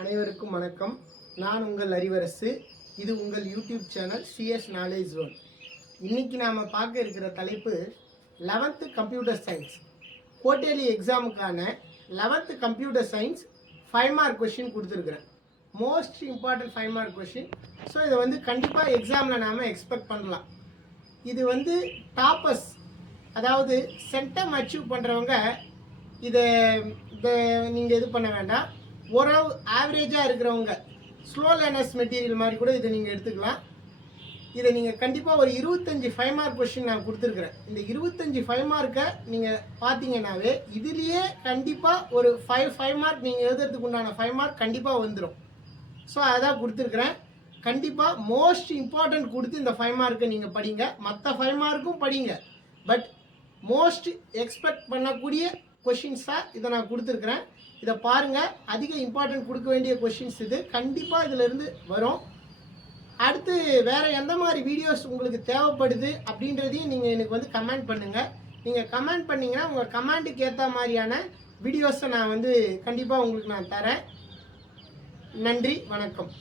அனைவருக்கும் வணக்கம். நான் உங்கள் அறிவரசு. இது உங்கள் YouTube channel CS knowledge zone. இன்னைக்கு நாம் பார்க்க இருக்கிற தலைப்பு 11th கம்ப்யூட்டர் சயின்ஸ் குவார்ட்டர்லி எக்ஸாமுக்கான 11th computer science 5 mark question கொடுத்துருக்குறேன். Most important 5 mark question. So இதை கண்டிப்பாக எக்ஸாமில் நாம் எக்ஸ்பெக்ட் பண்ணலாம். இது டாப்பர்ஸ், அதாவது சென்டம் அச்சீவ் பண்ணுறவங்க இதை நீங்கள் இது பண்ண வேண்டாம். ஓரளவு ஆவரேஜாக இருக்கிறவங்க ஸ்லோ லேர்னர்ஸ் மெட்டீரியல் மாதிரி கூட இதை நீங்கள் எடுத்துக்கலாம். இதை நீங்கள் கண்டிப்பாக ஒரு 25 5 மார்க் கொஷின் நான் கொடுத்துருக்குறேன். இந்த 25 5 மார்க்கை நீங்கள் பார்த்தீங்கன்னாவே இதுலேயே கண்டிப்பாக ஒரு 5 மார்க் நீங்கள் எழுதுறதுக்கு உண்டான 5 மார்க் கண்டிப்பாக வந்துடும். ஸோ அதான் கொடுத்துருக்குறேன். கண்டிப்பாக மோஸ்ட் இம்பார்ட்டன்ட் கொடுத்து இந்த 5 மார்க்கை நீங்கள் படிங்க. மற்ற 5 மார்க்கும் படிங்க. பட் மோஸ்ட் எக்ஸ்பெக்ட் பண்ணக்கூடிய கொஷின்ஸாக இதை நான் கொடுத்துருக்குறேன். இதை பாருங்கள். அதிக இம்பார்ட்டன்ட் கொடுக்க வேண்டிய கொஷின்ஸ் இது. கண்டிப்பாக இதிலிருந்து வரும். அடுத்து வேறு எந்த மாதிரி வீடியோஸ் உங்களுக்கு தேவைப்படுது அப்படின்றதையும் நீங்கள் எனக்கு கமெண்ட் பண்ணுங்கள். நீங்கள் கமெண்ட் பண்ணிங்கன்னா உங்கள் கமெண்ட்டுக்கு ஏற்ற மாதிரியான வீடியோஸை நான் கண்டிப்பாக உங்களுக்கு நான் தரேன். நன்றி, வணக்கம்.